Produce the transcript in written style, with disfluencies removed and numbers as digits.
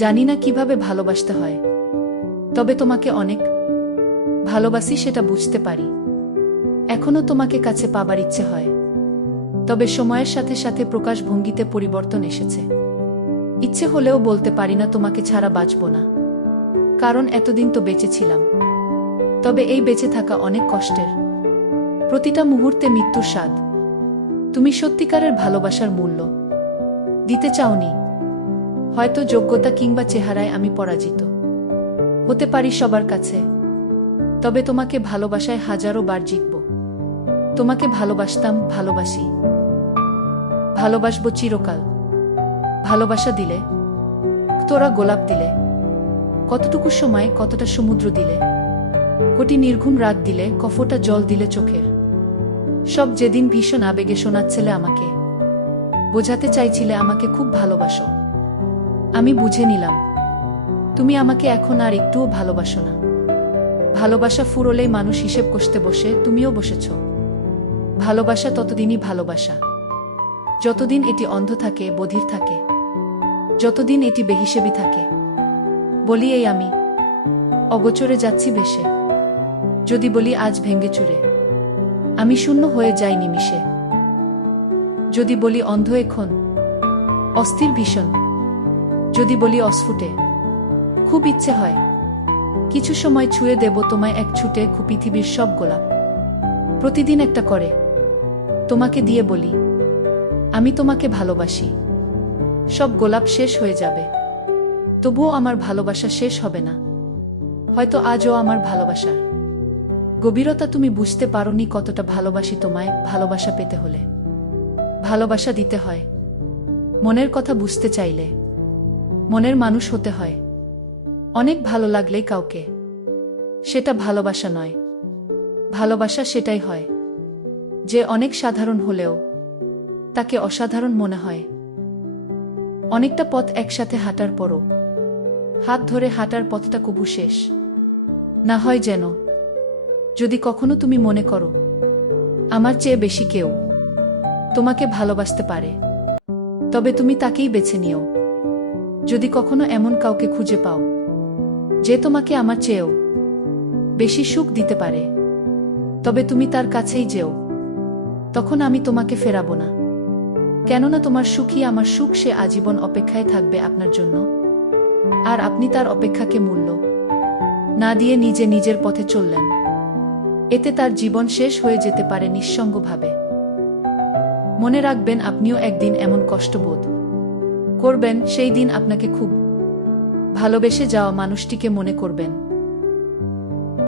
জানি না কিভাবে ভালোবাসতে হয়, তবে তোমাকে অনেক ভালোবাসি সেটা বুঝতে পারি। এখনো তোমাকে কাছে পাবার ইচ্ছে হয়, তবে সময়ের সাথে সাথে প্রকাশভঙ্গিতে পরিবর্তন এসেছে। ইচ্ছে হলেও বলতে পারি না তোমাকে ছাড়া বাঁচব না, কারণ এতদিন তো বেঁচে ছিলাম। তবে এই বেঁচে থাকা অনেক কষ্টের, প্রতিটা মুহূর্তে মৃত্যুর স্বাদ। তুমি সত্যিকারের ভালোবাসার মূল্য দিতে চাওনি। হয়তো যোগ্যতা কিংবা চেহারায় আমি পরাজিত হতে পারি সবার কাছে, তবে তোমাকে ভালোবাসায় হাজারো বার জিতব। তোমাকে ভালোবাসতাম, ভালোবাসি, ভালোবাসবো চিরকাল। ভালোবাসা দিলে, তোরা গোলাপ দিলে, কতটুকু সময় কতটা সমুদ্র দিলে, কোটি নির্ঘুম রাত দিলে, কফোটা জল দিলে চোখের। সব যেদিন ভীষণ আবেগে শোনাচ্ছিলে আমাকে, বোঝাতে চাইছিলে আমাকে খুব ভালোবাসো। আমি বুঝে নিলাম তুমি আমাকে এখন আর একটুও ভালোবাসো না। ভালোবাসা ফুরোলেই মানুষ হিসেব কষতে বসে, তুমিও বসেছ। ভালোবাসা ততদিনই ভালোবাসা যতদিন এটি অন্ধ থাকে, বধির থাকে, যতদিন এটি বেহিসেবি থাকে। বলি এই আমি অগোচরে যাচ্ছি ভেসে, যদি বলি আজ ভেঙ্গে চুরে আমি শূন্য হয়ে যাই নিমিষে। যদি বলি অন্ধ এখন অস্থির ভীষণ, যদি বলি অস্ফুটে খুব ইচ্ছে হয় কিছু সময় ছুঁয়ে দেব তোমায় এক ছুটে, পৃথিবীর সব গোলাপ প্রতিদিন একটা করে তোমাকে দিয়ে বলি আমি তোমাকে ভালোবাসি। সব গোলাপ শেষ হয়ে যাবে, তবুও আমার ভালোবাসা শেষ হবে না। হয়তো আজও আমার ভালোবাসার গভীরতা তুমি বুঝতে পারোনি, কতটা ভালোবাসি তোমায়। ভালোবাসা পেতে হলে ভালোবাসা দিতে হয়, মনের কথা বুঝতে চাইলে মনের মানুষ হতে হয়। অনেক ভালো লাগলেই কাউকে সেটা ভালোবাসা নয়। ভালোবাসা সেটাই হয় যে অনেক সাধারণ হলেও তাকে অসাধারণ মনে হয়। অনেকটা পথ একসাথে হাঁটার পরও হাত ধরে হাঁটার পথটা কবু শেষ না হয় যেন। যদি কখনো তুমি মনে করো আমার চেয়ে বেশি কেউ তোমাকে ভালোবাসতে পারে, তবে তুমি তাকেই বেছে নিও। যদি কখনো এমন কাউকে খুঁজে পাও যে তোমাকে আমার চেয়েও বেশি সুখ দিতে পারে, তবে তুমি তার কাছেই যেও। তখন আমি তোমাকে ফেরাবো না, কেননা তোমার সুখই আমার সুখ। সে আজীবন অপেক্ষায় থাকবে আপনার জন্য, আর আপনি তার অপেক্ষাকে মূল্য না দিয়ে নিজে নিজের পথে চললেন। এতে তার জীবন শেষ হয়ে যেতে পারে নিঃসঙ্গভাবে। মনে রাখবেন, আপনিও একদিন এমন কষ্টবোধ করবেন, সেই দিন আপনাকে খুব ভালোবেসে যাওয়া মানুষটিকে মনে করবেন।